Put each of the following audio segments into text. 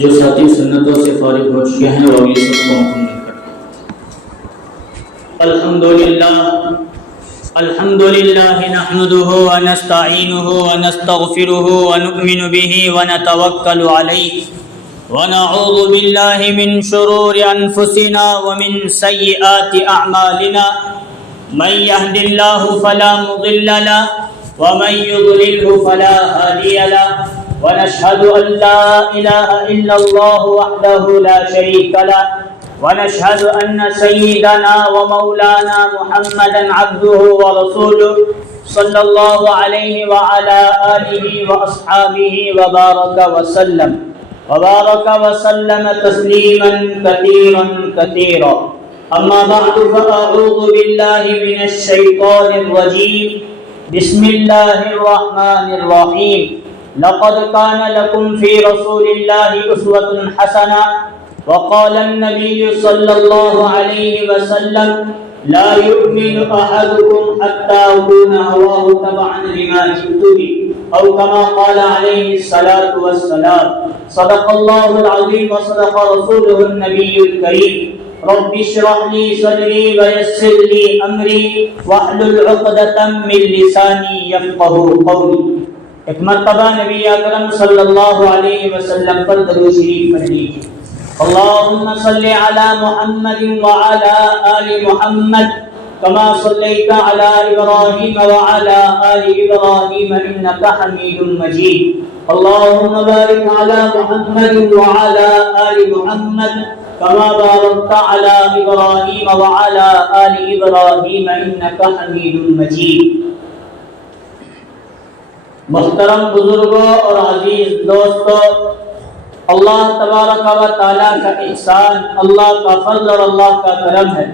جو ساتھی سنتوں سے فارغ ہو چکے ہیں وہ یہ سب کو مکمل کریں۔ الحمدللہ نحمده ونستعینه ونستغفره ونؤمن به ونتوکل علیہ ونعوذ باللہ من شرور انفسنا ومن سیئات اعمالنا من يهد الله فلا مضل له ومن يضلله فلا هادي له ونشهد أن لا إله إلا الله وحده لا شريك له ونشهد أن سيدنا ومولانا محمدا عبده ورسوله صلى الله عليه وعلى آله وأصحابه وبارك وسلم تسليما كثيرا كثيرا أما بعد فأعوذ بالله من الشيطان الرجيم بسم الله الرحمن الرحيم لقد كان لكم في رسول الله أسوة حسنة وقال النبي صلى الله عليه وسلم لا يؤمن أحدكم حتى يكون هواه تبعا لما جئت به أو كما قال عليه الصلاة والسلام صدق الله العظيم وصدق رسوله النبي الكريم رب اشرح لي صدري ويسر لي أمري واحلل عقدة من لساني يفقهوا قولي۔ ایک مرتبہ نبی اکرم صلی اللہ علیہ وسلم پر درود شریف پڑھ لیجیے۔ اللهم صل على محمد وعلى آل محمد كما صليت على إبراهيم وعلى آل إبراهيم إنك حميد مجيد اللهم بارك على محمد وعلى آل محمد كما باركت على إبراهيم وعلى آل إبراهيم إنك حميد مجيد۔ محترم بزرگوں اور عزیز دوستوں، اللہ تبارک و تعالیٰ کا احسان، اللہ کا فضل اور اللہ کا کرم ہے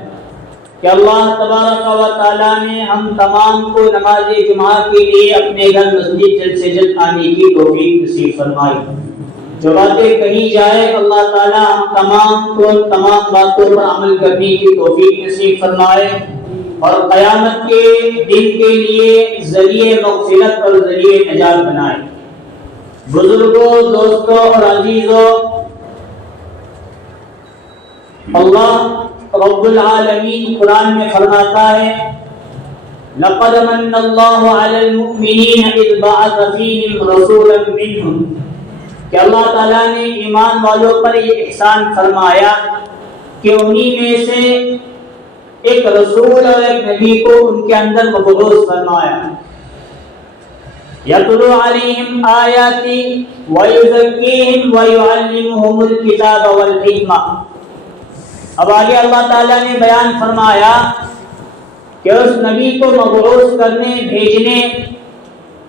کہ اللہ تبارک و تعالیٰ نے ہم تمام کو نماز جمعہ کے لیے اپنے گھر مسجد جلد سے جلد آنے کی توفیق نصیب فرمائی۔ جو باتیں کہی جائے اللہ تعالیٰ ہم تمام کو تمام باتوں پر عمل کرنے کی توفیق نصیب فرمائے اور قیامت کے دن کے لیے ذریعہ مغفرت اور ذریعہ نجات بنائے۔ بزرگوں، دوستوں اور عزیزوں، اللہ رب العالمین قرآن میں فرماتا ہے لَقَدْ مَنَّ اللَّهُ عَلَى الْمُؤْمِنِينَ إِذْ بَعَثَ فِيهِمْ رَسُولًا مِّنْهُمْ کہ اللہ تعالیٰ نے ایمان والوں پر یہ احسان فرمایا کہ انہی میں سے ایک رسول اور ایک نبی کو ان کے اندر مبعوث فرمایا۔ یتلو علیہم آیاتی ویزکیہم ویعلمہم الکتاب والحکمہ۔ اب آگے اللہ تعالیٰ نے بیان فرمایا کہ اس نبی کو مبعوث کرنے بھیجنے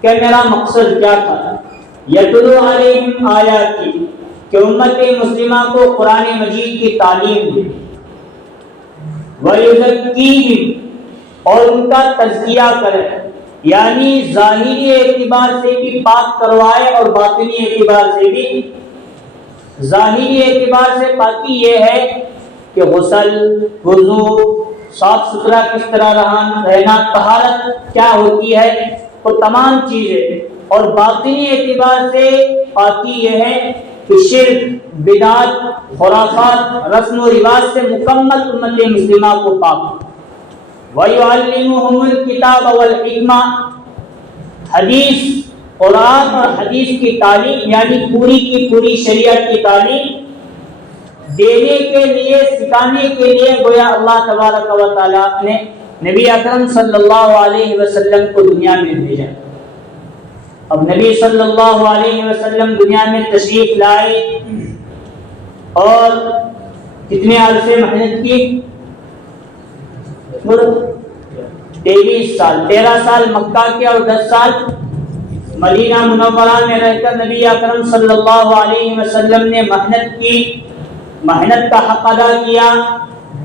کہ میرا مقصد کیا تھا۔ یتلو علیہم آیاتی کہ امت مسلمہ کو قرآن مجید کی تعلیم دی، وَيُزَكِّيهِمْ اور ان کا تزکیہ کرے، یعنی ظاہری اعتبار سے بھی پاک کروائے اور باطنی اعتبار سے بھی۔ ظاہری اعتبار سے پاکی یہ ہے کہ غسل، وضو، صاف ستھرا کس طرح رہنا، طہارت کیا ہوتی ہے، وہ تمام چیزیں۔ اور باطنی اعتبار سے پاکی یہ ہے کہ شرک، بدعت، خرافات، رسم و رواج سے مکمل امت مسلمہ کو پاک۔ وَيُعَلِّمُهُمُ الْكِتَابَ وَالْحِکْمَةَ حدیث، قرآن اور حدیث کی تعلیم یعنی پوری کی پوری شریعت کی تعلیم دینے کے لیے، سکھانے کے لیے گویا اللہ تبارک و تعالیٰ نے نبی اکرم صلی اللہ علیہ وسلم کو دنیا میں بھیجا۔ اب نبی صلی اللہ علیہ وسلم دنیا میں تشریف لائے اور کتنے عرصے محنت کی؟ 23 سال، 13 سال مکہ کے اور 10 سال مدینہ منورہ میں رہ کر نبی اکرم صلی اللہ علیہ وسلم نے محنت کی، محنت کا حق ادا کیا،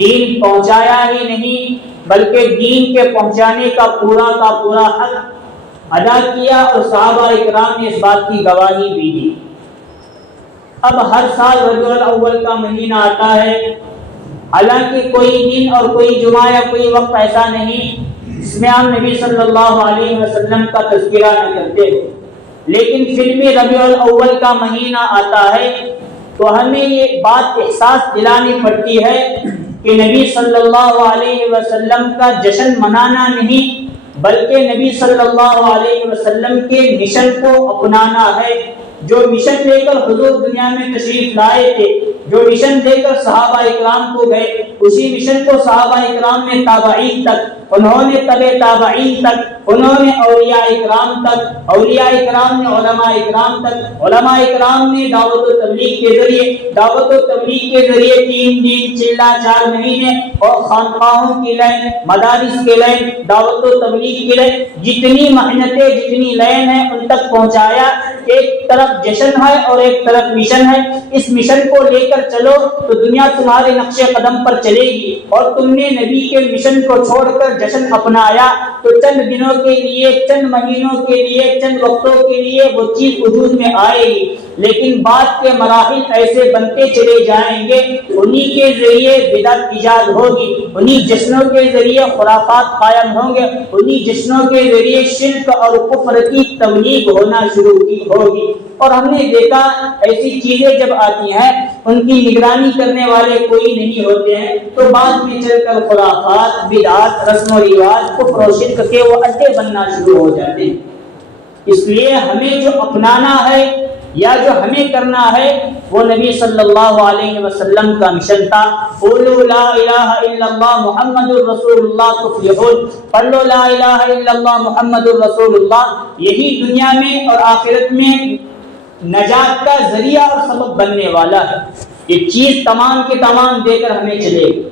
دین پہنچایا ہی نہیں بلکہ دین کے پہنچانے کا پورا حق ادا کیا اور صحابہ اکرام نے اس بات کی گواہی بھی دی۔ اب ہر سال ربیع الاول کا مہینہ آتا ہے، حالانکہ کوئی دن اور کوئی جمعہ یا کوئی وقت ایسا نہیں جس میں ہم نبی صلی اللہ علیہ وسلم کا تذکرہ نہ کرتے ہو، لیکن پھر بھی ربیع الاول کا مہینہ آتا ہے تو ہمیں یہ بات احساس دلانی پڑتی ہے کہ نبی صلی اللہ علیہ وسلم کا جشن منانا نہیں بلکہ نبی صلی اللہ علیہ وسلم کے مشن کو اپنانا ہے۔ جو مشن لے کر حضور دنیا میں تشریف لائے تھے، جو مشن لے کر صحابہ اکرام کو گئے، اسی مشن کو صحابہ اکرام نے تابعین تک، انہوں نے تبع تابعین تک، انہوں نے اولیاء اکرام تک، اولیاء اکرام نے علماء اکرام تک، علماء اکرام نے دعوت و تبلیغ کے ذریعے، دعوت و تبلیغ کے ذریعے 3 دن چلا 4 مہینے اور خانقاہوں کی لائن، مدارس کے لائن، دعوت و تبلیغ کے لائن، جتنی محنتیں جتنی لائن ہیں ان تک پہنچایا۔ ایک طرف جشن ہے اور ایک طرف مشن ہے، اس مشن کو لے کر چلو تو دنیا تمہارے نقش قدم پر چلے گی، اور تم نے نبی کے مشن کو چھوڑ کر جشن اپنایا تو چند دنوں کے لیے، چند مہینوں کے لیے، چند وقتوں کے لیے وہ چیز وجود میں آئے گی، لیکن بعد کے مراحل ایسے بنتے چلے جائیں گے، انہی کے ذریعے بدعت ایجاد ہوگی، انہی جشنوں کے ذریعے خرافات قائم ہوں گے، انہی جشنوں کے ذریعے شرک اور کفر کی تبلیغ ہونا شروع ہوگی۔ اور ہم نے دیکھا ایسی چیزیں جب آتی ہیں ان کی نگرانی کرنے والے کوئی نہیں ہوتے ہیں تو بعد میں چل کر خرافات، بدعات، رسم و رواج، کفر و شرک کے وہ اڈے بننا شروع ہو جاتے ہیں۔ اس لیے ہمیں جو اپنانا ہے یا جو ہمیں کرنا ہے وہ نبی صلی اللہ علیہ وسلم کا مشن تھا۔ قولوا لا الہ الا اللہ محمد الرسول اللہ تفلحون، پڑھ لو لا الہ الا اللہ محمد الرسول اللہ، یہی دنیا میں اور آخرت میں نجات کا ذریعہ اور سبب بننے والا ہے۔ یہ چیز تمام کے تمام دے کر ہمیں چلے گی،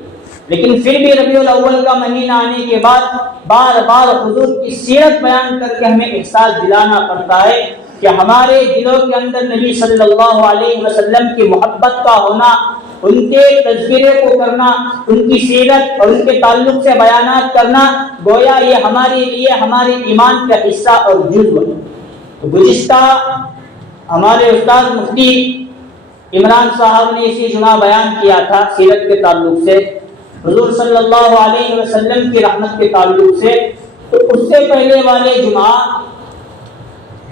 لیکن پھر بھی ربیع الاول کا مہینہ آنے کے بعد بار بار حضور کی سیرت بیان کر کے ہمیں احساس دلانا پڑتا ہے کہ ہمارے دلوں کے اندر نبی صلی اللہ علیہ وسلم کی محبت کا ہونا، ان کے تذکرے کو کرنا، ان کی سیرت اور ان کے تعلق سے بیانات کرنا، گویا یہ ہمارے لیے ہمارے ایمان کا حصہ اور جزو ہے۔ گزشتہ ہمارے استاد مفتی عمران صاحب نے اسی جمعہ بیان کیا تھا سیرت کے تعلق سے، حضور صلی اللہ علیہ وسلم کی رحمت کے تعلق سے، تو اس سے پہلے والے جمعہ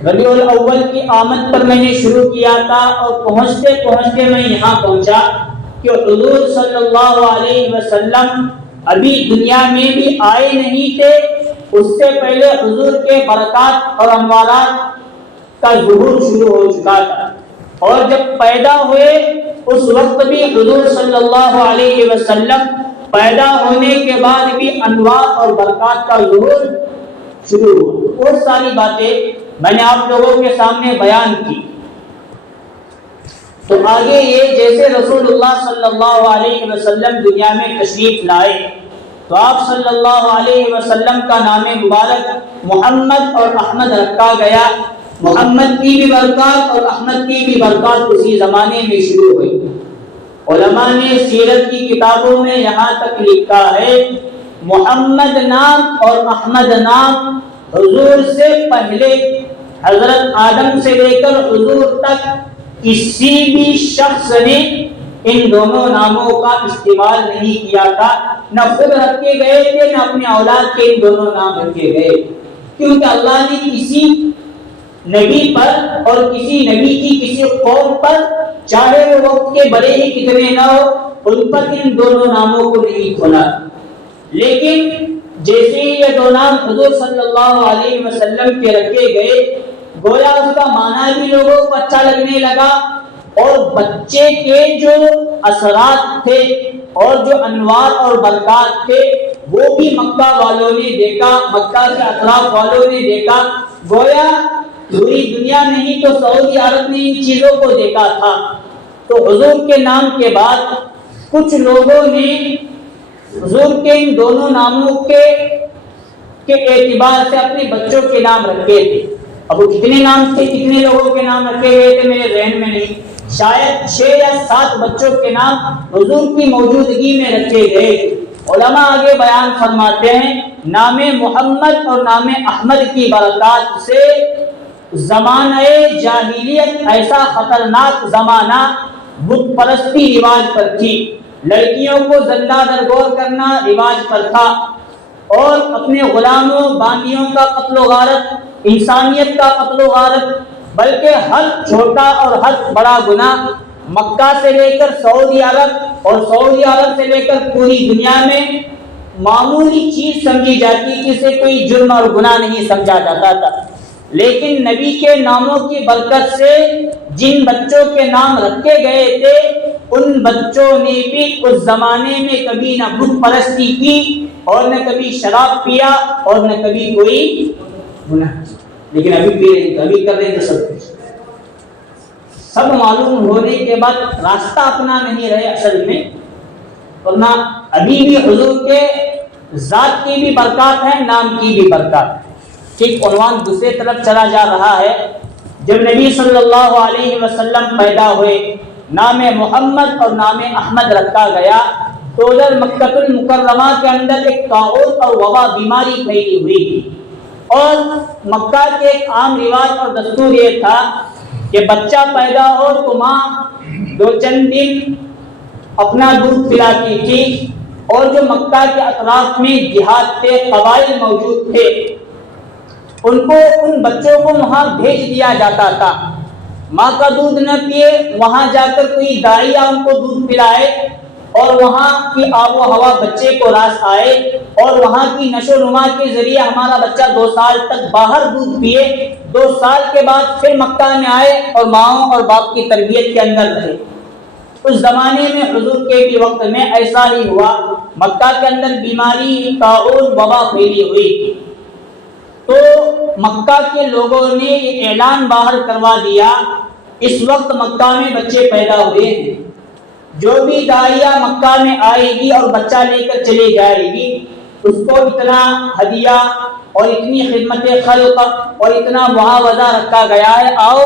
ربیع الاول کی آمد پر میں نے شروع کیا تھا، اور پہنچتے پہنچتے میں یہاں پہنچا کہ حضور صلی اللہ علیہ وسلم ابھی دنیا میں بھی آئے نہیں تھے، اس سے پہلے حضور کے برکات اور انوارات کا ظہور شروع ہو چکا تھا، اور جب پیدا ہوئے اس وقت بھی حضور صلی اللہ علیہ وسلم پیدا ہونے کے بعد بھی انوار اور برکات کا ظہور شروع ہوا۔ بہت ساری باتیں میں نے آپ لوگوں کے سامنے بیان کی، تو آگے یہ جیسے رسول اللہ صلی اللہ علیہ وسلم دنیا میں تشریف لائے تو آپ صلی اللہ علیہ وسلم کا نام مبارک محمد اور احمد رکھا گیا۔ محمد کی بھی برکات اور احمد کی بھی برکات اسی زمانے میں شروع ہوئی۔ علماء نے سیرت کی کتابوں میں یہاں تک لکھا ہے محمد نام اور احمد نام حضور سے پہلے حضرت آدم سے لے کر حضور تک کسی بھی شخص نے ان دونوں ناموں کا استعمال نہیں کیا تھا، نہ خود رکھے گئے تھے نہ اپنے اولاد کے ان دونوں نام رکھے گئے، کیونکہ اللہ نے کسی نبی پر اور کسی نبی کی کسی قوم پر چاہے وہ وقت کے بڑے ہی کتنے نہ ہو ان پر ان دونوں ناموں کو نہیں کھولا، لیکن جیسے ہی یہ دو نام حضور صلی اللہ علیہ وسلم کے رکھے گئے گویا اس کا معنی بھی لوگوں کو اچھا لگنے لگا، اور بچے کے جو اثرات تھے اور جو انوار اور برکات تھے وہ بھی مکہ والوں نے دیکھا، مکہ کے اطراف والوں نے دیکھا، گویا پوری دنیا نہیں تو سعودی عرب نے ان چیزوں کو دیکھا تھا۔ تو حضور کے نام کے بعد کچھ لوگوں نے حضور کے ان دونوں ناموں کے اعتبار سے اپنے بچوں کے نام رکھے تھے۔ اب وہ کتنے نام تھے، کتنے لوگوں کے نام رکھے گئے تھے میرے ذہن میں نہیں، شاید 6 یا 7 بچوں کے نام حضور کی موجودگی میں رکھے گئے۔ علماء آگے بیان فرماتے ہیں نام محمد اور نام احمد کی برکات سے زمانہ جاہلیت ایسا خطرناک زمانہ بت پرستی رواج پر تھی، لڑکیوں کو زندہ درگور کرنا رواج پر تھا، اور اپنے غلاموں باندیوں کا قتل و غارت، انسانیت کا قتل و غارت، بلکہ ہر چھوٹا اور ہر بڑا گناہ مکہ سے لے کر سعودی عرب اور سعودی عرب سے لے کر پوری دنیا میں معمولی چیز سمجھی جاتی، کسی کوئی جرم اور گناہ نہیں سمجھا جاتا تھا، لیکن نبی کے ناموں کی برکت سے جن بچوں کے نام رکھے گئے تھے ان بچوں نے بھی اس زمانے میں کبھی نہ بت پرستی کی اور نہ کبھی شراب پیا اور نہ کبھی کوئی گناہ، لیکن ابھی پی رہے تھے، ابھی کر رہے تھے سب کچھ۔ سب معلوم ہونے کے بعد راستہ اپنا نہیں رہے اصل میں، ورنہ ابھی بھی حضور کے ذات کی بھی برکات ہے، نام کی بھی برکات ہے۔ ٹھیک عنوان دوسرے طرف چلا جا رہا ہے۔ جب نبی صلی اللہ علیہ وسلم پیدا ہوئے، نام محمد اور نام احمد رکھا گیا، تو ادھر مکہ المکرمہ کے اندر ایک طاعون اور وبا بیماری پھیلی ہوئی تھی، اور مکہ کے ایک عام رواج اور دستور یہ تھا کہ بچہ پیدا ہو تو ماں دو چند دن اپنا دودھ پلاتی تھی، اور جو مکہ کے اطراف میں دیہات تھے، قبائل موجود تھے، ان بچوں کو وہاں بھیج دیا جاتا تھا۔ ماں کا دودھ نہ پیے، وہاں جا کر کوئی داعیہ ان کو دودھ پلائے، اور وہاں کی آب و ہوا بچے کو راس آئے، اور وہاں کی نشو و نما کے ذریعے ہمارا بچہ 2 سال تک باہر دودھ پیے، 2 سال کے بعد پھر مکہ میں آئے اور ماؤں اور باپ کی تربیت کے اندر رہے۔ اس زمانے میں حضور کے بھی وقت میں ایسا ہی ہوا، مکہ کے اندر بیماری طاعون وبا پھیلی ہوئی، تو مکہ کے لوگوں نے یہ اعلان باہر کروا دیا، اس وقت مکہ میں بچے پیدا ہوئے ہیں، جو بھی داعیہ مکہ میں آئے گی اور بچہ لے کر چلے جائے گی، اس کو اتنا ہدیہ اور اتنی خدمت خلق اور اتنا معاوضہ رکھا گیا ہے، آؤ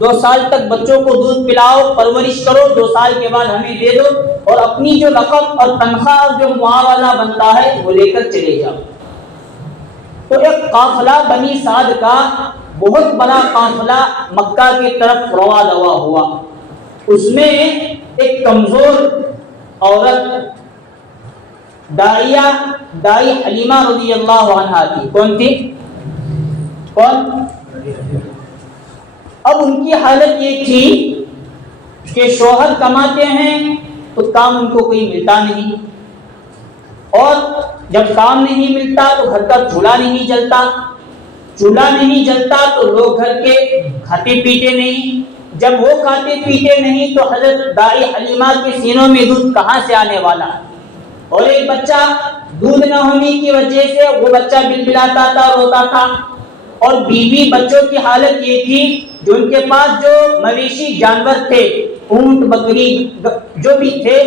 2 سال تک بچوں کو دودھ پلاؤ، پرورش کرو، 2 سال کے بعد ہمیں دے دو، اور اپنی جو رقم اور تنخواہ اور جو معاوضہ بنتا ہے وہ لے کر چلے جاؤ۔ تو ایک قافلہ بنی سعد کا بہت بڑا قافلہ مکہ کی طرف رواں دوا ہوا، اس میں ایک کمزور عورت دائی حلیمہ رضی اللہ عنہا تھی۔ کون تھی؟ کون؟ اب ان کی حالت یہ تھی کہ شوہر کماتے ہیں تو کام ان کو کوئی ملتا نہیں، اور جب کام نہیں ملتا تو گھر کا چولہا نہیں جلتا، چولہا نہیں جلتا تو لوگ گھر کے کھاتے پیتے نہیں، جب وہ کھاتے پیتے نہیں تو حضرت دائی حلیمہ کے سینوں میں دودھ کہاں سے آنے والا، اور ایک بچہ دودھ نہ ہونے کی وجہ سے وہ بچہ بلبلاتا تھا، روتا تھا، اور بیوی بچوں کی حالت یہ تھی جو ان کے پاس جو مویشی جانور تھے، اونٹ بکری جو بھی تھے،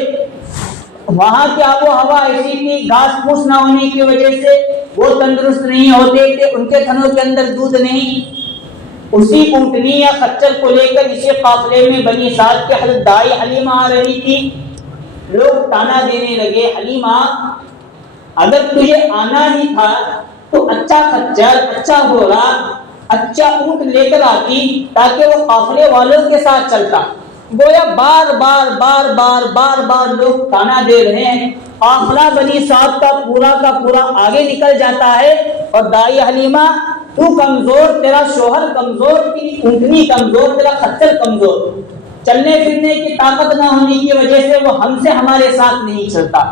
وہاں کی آب و ہوا ایسی تھی، گھاس پھوس نہ ہونے کی وجہ سے وہ تندرست نہیں ہوتے تھے، ان کے تھنوں کے اندر دودھ نہیں۔ اسی اونٹنی یا خچر کو لے کر اسی قافلے میں بنی سعد کے حضرت دائی حلیمہ آ رہی تھی، لوگ تانا دینے لگے، حلیمہ اگر تجھے آنا ہی تھا تو اچھا خچر، اچھا گھوڑا، اچھا اونٹ لے کر آتی تاکہ وہ قافلے والوں کے ساتھ چلتا۔ گویا بار بار لوگ تانا دے رہے ہیں، قافلہ بنی سعد کا پورا آگے نکل جاتا ہے، اور دائی حلیمہ تو کمزور، تیرا شوہر کمزور، تیری اونٹنی کمزور، تیرا خچر کمزور، چلنے پھرنے کی طاقت نہ ہونے کی وجہ سے وہ ہم سے ہمارے ساتھ نہیں چلتا،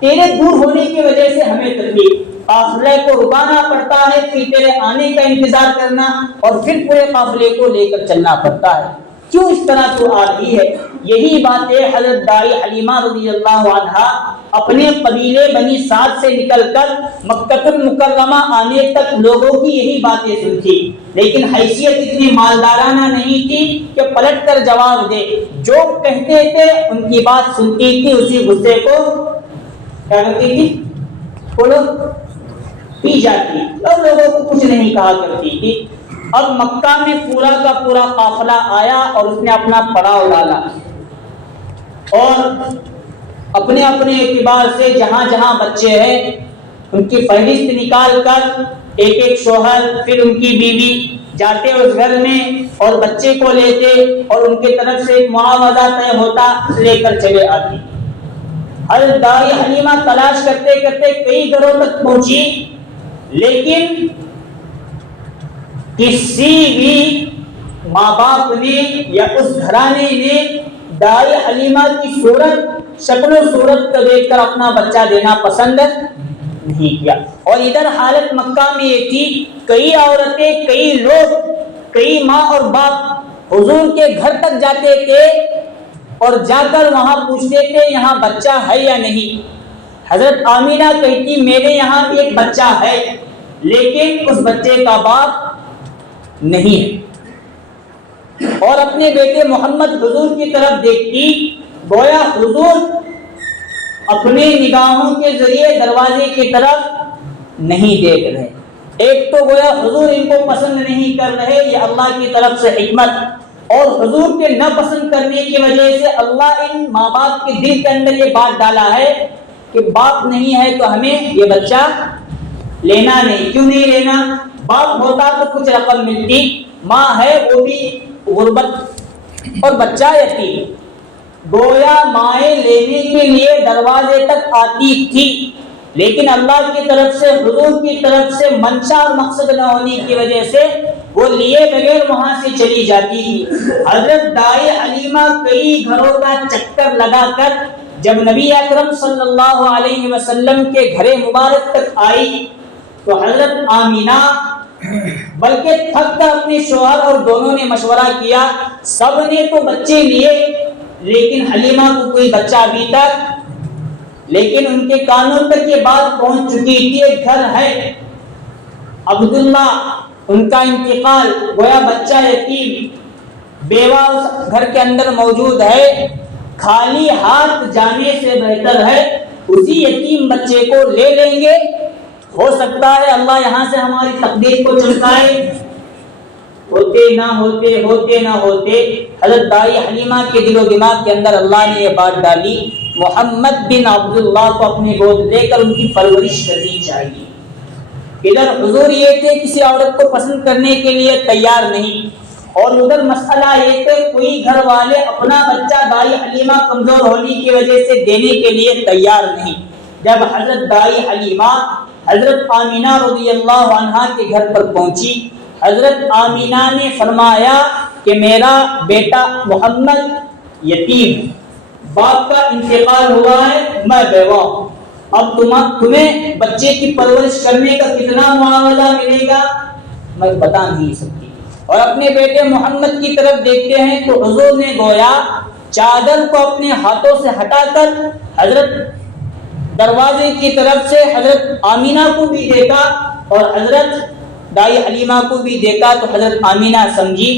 تیرے دور ہونے کی وجہ سے ہمیں تکلیف، قافلے کو رکانا پڑتا ہے، پھر تیرے آنے کا انتظار کرنا، اور پھر پورے قافلے کو لے کر چلنا پڑتا ہے، کیوں اس طرح تو آ رہی ہے؟ یہی باتیں حضرت دائی حلیمہ رضی اللہ عنہا اپنے قبیلے بنی سعد سے نکل کر مکہ المکرمہ آنے تک لوگوں کی یہی باتیں سنتی، لیکن حیثیت اتنی مالدارانہ نہیں تھی کہ پلٹ کر جواب دے، جو کہتے تھے ان کی بات سنتی تھی، اسی غصے کو کیا کرتی تھی؟ بولو، پی جاتی، اور لوگوں کو کچھ نہیں کہا کرتی تھی۔ اب مکہ میں پورا کا پورا قافلہ آیا اور اس نے اپنا پڑاؤ ڈالا، اور اپنے اپنے اعتبار سے جہاں جہاں بچے ہیں ان کی فہرست نکال کر ایک ایک شوہر، پھر ان کی بیوی جاتے اس گھر میں اور بچے کو لیتے، اور ان کی طرف سے معاوضہ طے ہوتا، لے کر چلے آتی۔ حضرت دائی حلیمہ تلاش کرتے کرتے کئی گھروں تک پہنچی، لیکن کسی بھی ماں باپ نے یا اس گھرانے نے دائی حلیمہ کی صورت شکل و صورت کو دیکھ کر اپنا بچہ دینا پسند نہیں کیا. اور ادھر حالت مکہ میں یہ تھی, کئی عورتیں, کئی لوگ, کئی ماں اور باپ حضور کے گھر تک جاتے تھے اور جا کر وہاں پوچھتے تھے یہاں بچہ ہے یا نہیں. حضرت آمینہ کہتی میرے یہاں بھی ایک بچہ ہے لیکن اس بچے کا باپ نہیں ہے. اور اپنے بیٹے محمد حضور کی طرف دیکھتی, گویا حضور اپنے نگاہوں کے ذریعے دروازے کی طرف نہیں دیکھ رہے. ایک تو گویا حضور ان کو پسند نہیں کر رہے, یہ اللہ کی طرف سے حکمت, اور حضور کے نہ پسند کرنے کی وجہ سے اللہ ان ماں باپ کے دل کے اندر یہ بات ڈالا ہے کہ باپ نہیں ہے تو ہمیں یہ بچہ لینا نہیں. کیوں نہیں لینا؟ باپ ہوتا تو کچھ رقم ملتی, ماں ہے وہ بھی غربت اور بچہ یتیم. گویا مائیں لینے کے لیے دروازے تک آتی تھی لیکن اللہ کی طرف سے, حضور کی طرف سے منشا اور مقصد نہ ہونے کی وجہ سے وہ لیے بغیر وہاں سے چلی جاتی تھی. حضرت دائی حلیمہ کئی گھروں کا چکر لگا کر جب نبی اکرم صلی اللہ علیہ وسلم کے گھر مبارک تک آئی تو حضرت آمینہ بلکہ تھک کر اپنے شوہر اور دونوں نے مشورہ کیا. سب نے تو بچے لیے لیکن حلیمہ کو کوئی بچہ ابھی تک, لیکن ان کے کانوں تک یہ بات پہنچ چکی تھی ایک گھر ہے عبداللہ, ان کا انتقال, گویا بچہ یتیم, بیوہ اس گھر کے اندر موجود ہے, خالی ہاتھ جانے سے بہتر ہے اسی یتیم بچے کو لے لیں گے, ہو سکتا ہے اللہ یہاں سے ہماری تقدیر کو چمکائے. ہوتے نہ ہوتے, ہوتے نہ ہوتے, حضرت دائی حلیمہ کے دل و دماغ کے اندر اللہ نے یہ بات ڈالی محمد بن عبداللہ کو اپنے گود لے کر ان کی پرورش کرنی چاہیے. ادھر حضور یہ تھے کسی عورت کو پسند کرنے کے لیے تیار نہیں, اور ادھر مسئلہ یہ کہ کوئی گھر والے اپنا بچہ دائی حلیمہ کمزور ہونے کی وجہ سے دینے کے لیے تیار نہیں. جب حضرت دائی حلیمہ حضرت آمینہ رضی اللہ عنہا کے گھر پر پہنچی, حضرت آمینہ نے فرمایا کہ میرا بیٹا محمد یتیم, باپ کا انتقال ہوا ہے, میں بیوہ ہوں, اب تمہیں بچے کی پرورش کرنے کا کتنا معاوضہ ملے گا میں بتا نہیں سکتی. اور اپنے بیٹے محمد کی طرف دیکھتے ہیں تو حضور نے گویا چادر کو اپنے ہاتھوں سے ہٹا کر حضرت دروازے کی طرف سے حضرت آمینہ کو بھی دیکھا اور حضرت دائی حلیمہ کو بھی دیکھا تو حضرت آمینہ سمجھی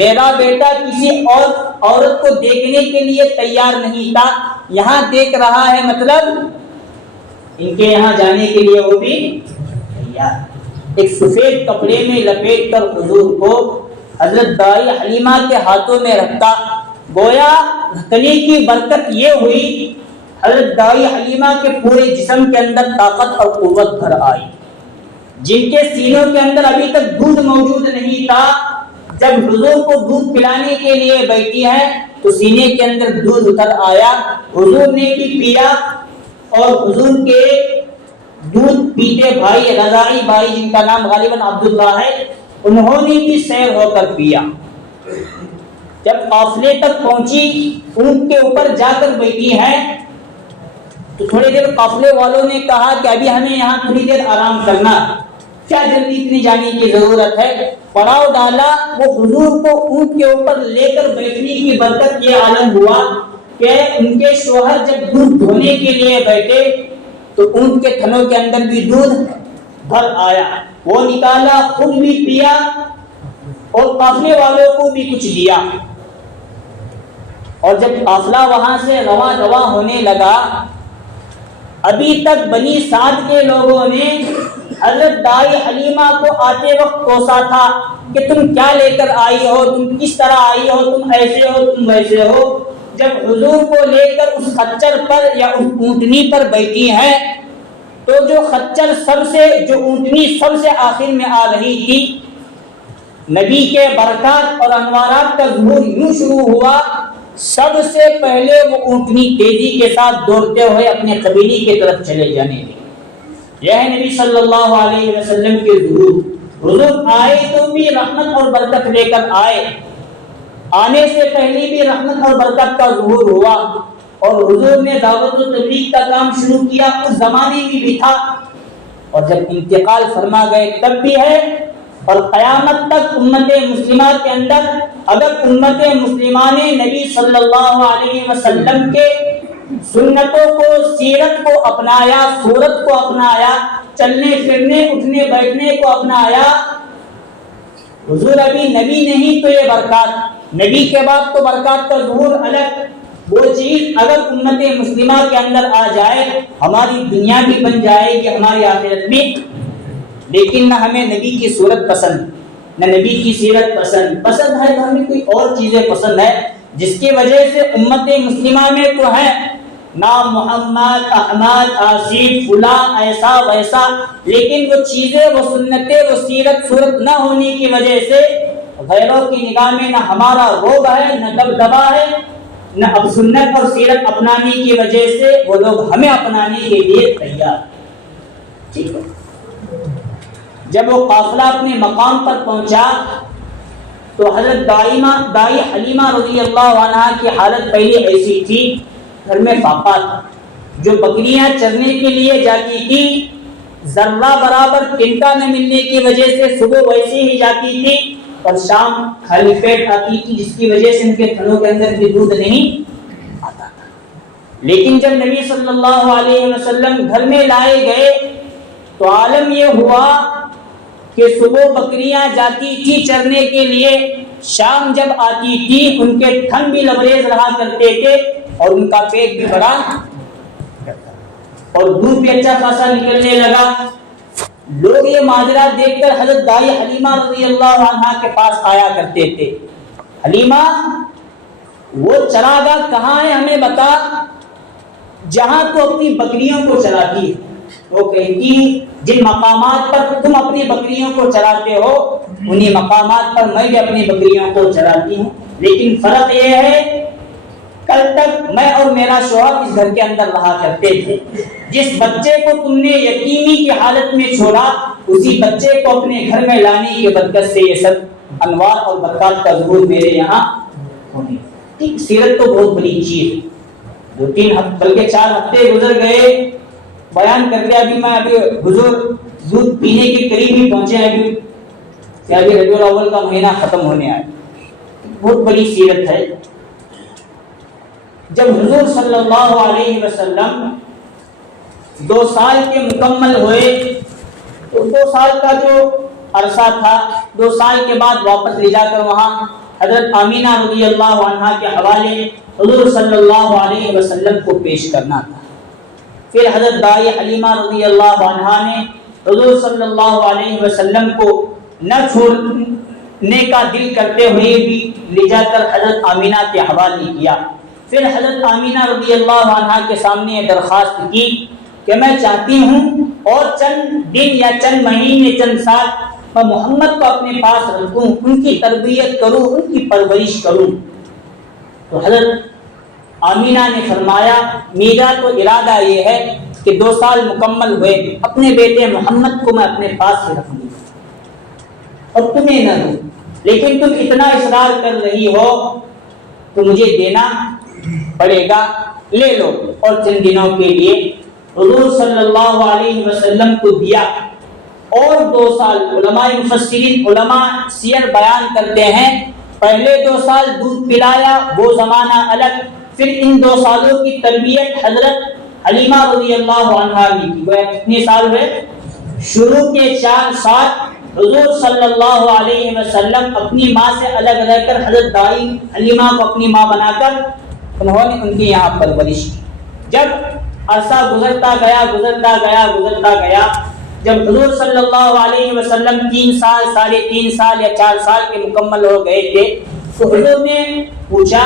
میرا بیٹا کسی اور عورت کو دیکھنے کے لیے تیار نہیں تھا, یہاں دیکھ رہا ہے مطلب ان کے یہاں جانے کے لیے وہ بھی تیار. ایک سفید کپڑے میں لپیٹ کر حضور کو حضرت دائی حلیمہ کے ہاتھوں میں رکھا. گویا رکھنے کی برکت یہ ہوئی حضرت دائی حلیمہ کے پورے جسم کے اندر طاقت اور قوت بھر آئی. جن کے سینوں کے اندر ابھی تک دودھ موجود نہیں تھا, جب حضور کو دودھ پلانے کے لیے بیٹھی ہے تو سینے کے اندر دودھ اتر آیا, حضور نے بھی پیا اور حضور کے دودھ پیتے بھائی رضائی بھائی جن کا نام غالباً عبداللہ ہے, انہوں نے بھی سیر ہو کر پیا. جب قافلے تک پہنچی, اونٹ کے اوپر جا کر بیٹھی ہے تو تھوڑی دیر قافلے والوں نے کہا کہ ابھی ہمیں یہاں تھوڑی دیر آرام کرنا, کیا جلدی اتنی جانے کی ضرورت ہے. پڑاؤ ڈالا, وہ حضور کو اونٹ کے اوپر لے کر بیٹھنے کی برکت یہ عالم ہوا کہ ان کے شوہر جب دودھ دھونے کے لیے بیٹھے تو اونٹ کے تھنوں کے اندر بھی دودھ بھر آیا, وہ نکالا, خود بھی پیا اور قافلے والوں کو بھی کچھ دیا. اور جب قافلہ وہاں سے رواں ہونے لگا, ابھی تک بنی سعد کے لوگوں نے حضرت دائی حلیمہ کو آتے وقت کوسا تھا کہ تم کیا لے کر آئی ہو, تم کس طرح آئی ہو, تم ایسے ہو, تم ویسے ہو. جب حضور کو لے کر اس خچر پر یا اس اونٹنی پر بیٹھی ہیں تو جو خچر جو اونٹنی سب سے آخر میں آ رہی تھی, نبی کے برکات اور انوارات کا ظہور یوں شروع ہوا, سب سے پہلے وہ اونٹنی تیزی کے ساتھ دوڑتے ہوئے اپنے قبیلے کی طرف چلے جانے لگے. یہ ہے نبی صلی اللہ علیہ وسلم کے ظہور. حضور آئے تو بھی رحمت اور برکت لے کر آئے, آنے سے پہلے بھی رحمت اور برکت کا ظہور ہوا، اور حضور نے دعوت و تبلیغ کا کام شروع کیا، اس زمانے میں بھی تھا، اور جب انتقال فرما گئے تب بھی ہے، اور قیامت تک امت مسلمہ کے اندر اگر امت مسلمہ نے نبی صلی اللہ علیہ وسلم کے سنتوں کو، سیرت کو اپنایا، صورت کو اپنایا، چلنے پھرنے اٹھنے بیٹھنے کو اپنایا، حضور ابھی نبی نہیں تو یہ برکات، نبی کے بعد تو برکات کا ظہور الگ، وہ چیز اگر امت مسلمہ کے اندر آ جائے ہماری دنیا بھی بن جائے گی، ہماری آخرت بھی۔ لیکن نہ ہمیں نبی کی صورت پسند، نہ نبی کی سیرت پسند ہے، تو ہمیں کوئی اور چیزیں پسند ہے، جس کی وجہ سے امت مسلمہ میں تو ہے نام محمد، احمد، آصف، فلاں، ایسا ویسا، لیکن وہ چیزیں، وہ سنتیں، وہ سیرت صورت نہ ہونے کی وجہ سے غیروں کی نگاہ میں نہ ہمارا رعب ہے، نہ دبدبا ہے، نہ اب سنت اور سیرت اپنانے کی وجہ سے وہ لوگ ہمیں اپنانے کے لیے تیار۔ ٹھیک ہے، جب وہ قافلہ اپنے مقام پر پہنچا تو حضرت دائی حلیمہ رضی اللہ عنہا کی حالت پہلے ایسی تھی، گھر میں فاقہ تھا، جو بکریاں چرنے کے لیے جاتی تھی، ذرہ برابر تنکا نہ ملنے کی وجہ سے صبح ویسے ہی جاتی تھی اور شام خالی پیٹ آتی تھی، جس کی وجہ سے ان کے تھنوں کے اندر بھی دودھ نہیں آتا تھا۔ لیکن جب نبی صلی اللہ علیہ وسلم گھر میں لائے گئے تو عالم یہ ہوا کہ صبح بکریاں جاتی تھی چرنے کے لیے، شام جب آتی تھی ان کے تھن بھی لبریز رہا کرتے تھے اور ان کا پیٹ بھی بڑا اور دودھ بھی اچھا خاصا نکلنے لگا۔ لوگ یہ ماجرا دیکھ کر حضرت دائی حلیمہ رضی اللہ عنہا کے پاس آیا کرتے تھے، حلیمہ وہ چراگاہ کہاں ہے ہمیں بتا جہاں تو اپنی بکریوں کو چراتی ہے۔ وہ کہتی جن مقامات پر تم اپنی بکریوں کو چراتے ہو انہی مقامات پر میں بھی اپنی بکریوں کو چراتی ہوں، لیکن فرق یہ ہے کل تک میں اور میرا شوہر اس گھر کے اندر رہا کرتے تھے، جس بچے کو تم نے یتیمی کی حالت میں چھوڑا اسی بچے کو اپنے گھر میں لانے کی برکت سے یہ سب انوار اور برکات کا ظہور میرے یہاں ہونے۔ ٹھیک، سیرت تو بہت بڑی چیز ہے، 2-3 بلکہ 4 ہفتے گزر گئے بیان کرتے، ابھی حضور دودھ پینے کے قریب ہی پہنچے ہیں، کہ ابھی ربیع الاول کا مہینہ ختم ہونے آیا، بہت بڑی سیرت ہے۔ جب حضور صلی اللہ علیہ وسلم 2 سال کے مکمل ہوئے تو 2 سال کا جو عرصہ تھا، 2 سال کے بعد واپس لے جا کر وہاں حضرت آمینہ رضی اللہ عنہا کے حوالے حضور صلی اللہ علیہ وسلم کو پیش کرنا تھا۔ پھر حضرت دائی حلیمہ رضی اللہ عنہا نے حضور صلی اللہ علیہ وسلم کو نہ چھوڑنے کا دل کرتے ہوئے بھی لے جا کر حضرت آمینہ کے حوالے کیا۔ پھر حضرت آمینہ رضی اللہ عنہا کے سامنے یہ درخواست کی کہ میں چاہتی ہوں اور چند دن یا چند مہینے چند سال میں محمد کو اپنے پاس رکھوں، ان کی تربیت کروں، ان کی پرورش کروں۔ تو حضرت آمینہ نے فرمایا میرا تو ارادہ یہ ہے کہ 2 سال مکمل ہوئے اپنے بیٹے محمد کو میں اپنے پاس سے رکھوں اور تمہیں نہ دوں، لیکن تم اتنا اصرار کر رہی ہو تو مجھے دینا پڑے گا، لے لو۔ اور چند دنوں کے لیے حضور صلی اللہ علیہ وسلم کو دیا، اور 2 سال علماء مفسرین، علماء سیر بیان کرتے ہیں پہلے 2 سال دودھ پلایا، وہ زمانہ الگ، پھر ان 2 سالوں کی تربیت حضرت حلیمہ رضی اللہ عنہا نے کی۔ وہ کتنے سال ہوئے؟ شروع کے 4 سال حضور صلی اللہ علیہ وسلم اپنی ماں سے الگ رہ کر حضرت دائی حلیمہ کو اپنی ماں بنا کر انہوں نے ان کی یہاں پرورش کی۔ جب عرصہ گزرتا گیا، جب حضور صلی اللہ علیہ وسلم 3 سال، 3.5 سال یا 4 سال کے مکمل ہو گئے تھے تو حضور نے پوچھا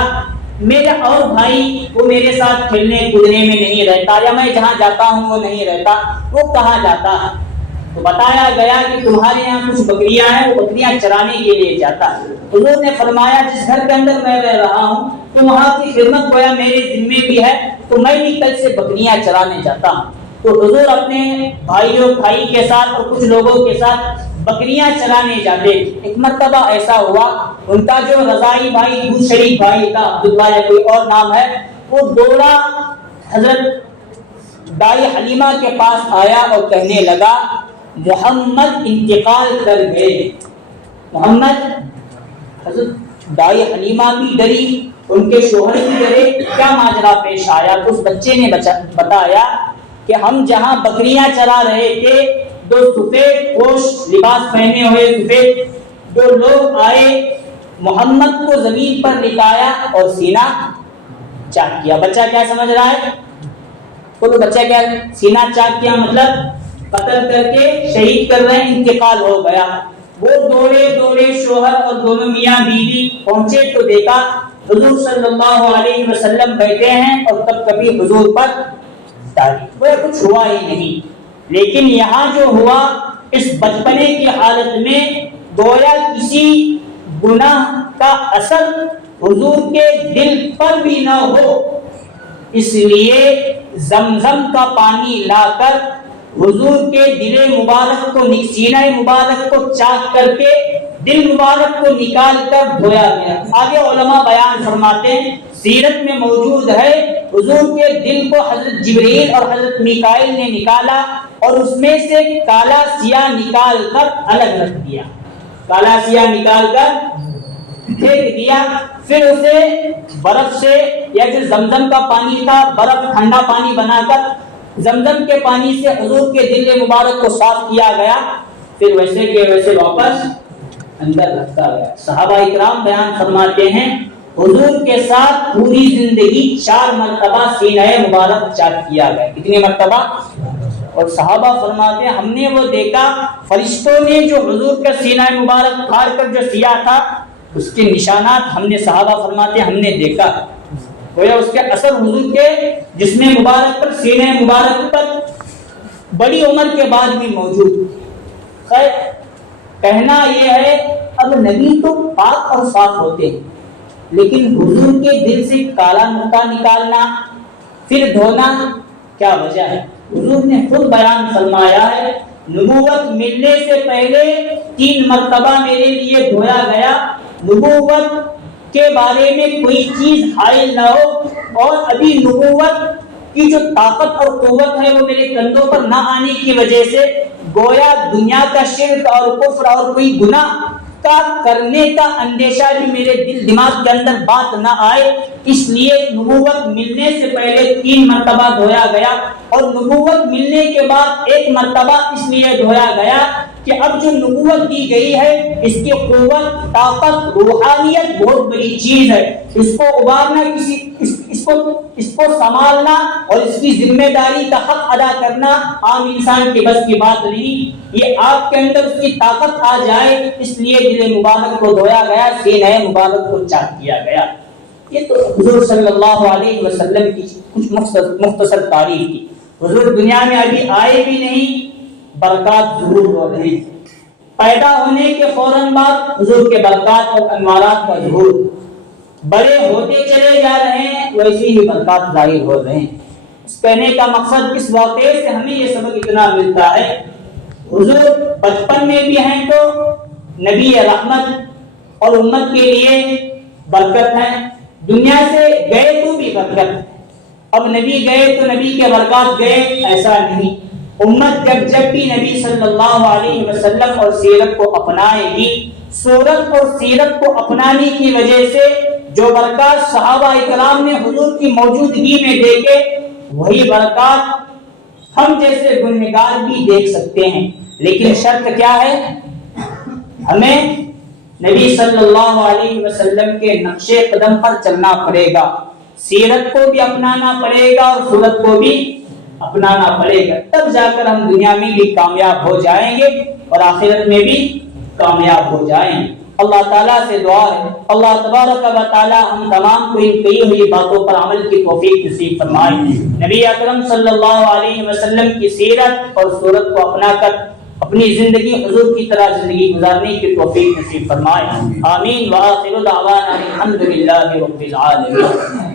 میرا اور بھائی وہ میرے ساتھ کھیلنے کودنے میں نہیں رہتا، یا میں جہاں جاتا ہوں وہ نہیں رہتا، وہ کہاں جاتا ہے؟ تو بتایا گیا کہ تمہارے یہاں کچھ بکریاں ہیں، وہ بکریاں چرانے کے لیے جاتا ہے۔ حضور نے فرمایا جس گھر کے اندر میں رہ رہا ہوں تو وہاں کی خدمت گویا میرے ذمے بھی ہے، تو میں بھی کل سے بکریاں چرانے جاتا ہوں۔ تو حضور اپنے بھائی کے ساتھ اور کچھ لوگوں کے ساتھ بکریاں چرانے جاتے تھے۔ ایک مرتبہ ایسا ہوا، ان کا جو رضائی بھائی دودھ شریف بھائی تھا، عبداللہ یا کوئی اور نام ہے، وہ دوڑا حضرت دائی حلیمہ کے پاس آیا اور کہنے لگا محمد انتقال کر گئے۔ محمد، حضرت دائی حلیمہ بھی ڈری، ان کے شوہر بھی ڈرے، کیا ماجرا پیش آیا؟ تو اس بچے نے بتایا کہ ہم جہاں بکریاں چرا رہے تھے، دو سفید پوش لباس پہنے ہوئے سفید دو لوگ آئے، محمد کو زمین پر لٹایا اور سینہ چاک کیا۔ بچہ کیا سمجھ رہا ہے؟ تو بچہ کیا سینہ چاک کیا مطلب قتل کر کے شہید کر رہے ہیں، انتقال ہو گیا۔ وہ دوڑے شوہر اور دونوں میاں بیوی پہنچے تو دیکھا حضور صلی اللہ علیہ وسلم بیٹھے ہیں اور تب کبھی حضور پر تاریخ وہ کچھ ہوا ہی نہیں۔ لیکن یہاں جو ہوا اس بچپنے کی حالت میں گویا کسی گناہ کا اثر حضور کے دل پر بھی نہ ہو، اس لیے زمزم کا پانی لا کر حضور کے دل مبارک کو سینہ مبارک کو چاک کر کے دل مبارک کو نکال کر دھویا گیا۔ آگے علماء بیان فرماتے ہیں، سیرت میں موجود ہے حضور کے دل کو حضرت جبریل اور حضرت میکائیل نے نکالا اور اس میں سے کالا سیاہ نکال کر الگ رکھ دیا، کالا سیاہ نکال کر پھینک دیا، پھر اسے برف سے یا جو زمزم کا پانی تھا برف ٹھنڈا پانی بنا کر زمزم کے پانی سے حضور کے دل مبارک کو صاف کیا گیا، پھر ویسے کے ویسے واپس اندر رکھا گیا۔ صحابہ اکرام بیان فرماتے ہیں حضور کے ساتھ پوری زندگی 4 مرتبہ سینہ مبارک چاک کیا گیا۔ کتنی مرتبہ؟ اور صحابہ فرماتے ہیں ہم نے وہ دیکھا، فرشتوں نے جو حضور کا سینہ مبارک پھاڑ کر جو سیاہ تھا اس کے نشانات ہم نے، صحابہ فرماتے ہیں ہم نے دیکھا، گویا اس کے اثر حضور کے جسم مبارک پر سینہ مبارک پر بڑی عمر کے بعد بھی موجود۔ خیر کہنا یہ ہے اب نبی تو پاک اور صاف ہوتے ہیں، لیکن حضور کے دل سے کالا نقطہ نکالنا پھر دھونا کیا وجہ ہے؟ حضور نے خود بیان فرمایا ہے نبوت ملنے سے پہلے 3 مرتبہ میرے لیے دھویا گیا، نبوت کے بارے میں کوئی چیز حائل نہ ہو، اور ابھی نبوت کی جو طاقت اور قوت ہے وہ میرے کندھوں پر نہ آنے کی وجہ سے گویا دنیا کا شرک اور کفر اور کوئی گناہ کا کرنے کا اندیشہ بھی میرے دل دماغ کے اندر بات نہ آئے، اس لیے نبوت ملنے سے پہلے 3 مرتبہ دھویا گیا، اور نبوت ملنے کے بعد 1 مرتبہ اس لیے دھویا گیا کہ اب جو نبوت دی گئی ہے اس کی قوت، طاقت، روحانیت بہت بڑی چیز ہے، اس کو ابھارنا اس کو سنبھالنا اور اس کی ذمہ داری کا حق ادا کرنا عام انسان کے بس کی بات نہیں۔ یہ آپ کے اندر اس کی طاقت آ جائے، اس لیے دل مبارک کو دھویا گیا، سینہ مبارک کو چاک کیا گیا۔ یہ تو حضور صلی اللہ علیہ وسلم کی کچھ مختصر تعریف تھی۔ حضور دنیا میں ابھی آئے بھی نہیں، برکات ظہور ہو رہی، پیدا ہونے کے فوراً بعد حضور کے برکات اور انوارات کا ظہور، بڑے ہوتے چلے جا رہے ہیں ویسے ہی برکات ظاہر ہو رہے ہیں۔ اس کہنے کا مقصد اس واقعے سے ہمیں یہ سبق اتنا ملتا ہے، حضور بچپن میں بھی ہیں تو نبی رحمت اور امت کے لیے برکت ہے، دنیا سے گئے تو بھی برکت ہے۔ اب نبی گئے تو نبی کے برکات گئے ایسا نہیں، امت جب بھی نبی صلی اللہ علیہ وسلم اور سیرت کو اپنائے گی، صورت اور سیرت کو اپنانے کی وجہ سے جو برکات صحابہ اکرام نے حضور کی موجودگی میں دیکھے وہی برکات ہم جیسے گنہگار بھی دیکھ سکتے ہیں، لیکن شرط کیا ہے؟ ہمیں نبی صلی اللہ علیہ وسلم کے نقش قدم پر چلنا پڑے گا، سیرت کو بھی اپنانا پڑے گا اور صورت کو بھی اپنانا پڑے گا، تب جا کر ہم دنیا میں بھی کامیاب ہو جائیں گے اور آخرت میں بھی کامیاب ہو جائیں گے۔ اللہ تعالیٰ سے دعا ہے اللہ تبارک و تعالیٰ ہم تمام کو ان کئی ہوئی باتوں پر عمل کی توفیق نصیب فرمائے، نبی اکرم صلی اللہ علیہ وسلم کی سیرت اور صورت کو اپنا کر اپنی زندگی حضور کی طرح زندگی گزارنے کی توفیق نصیب فرمائے، آمین وآخر دعوانا الحمدللہ رب العالمین۔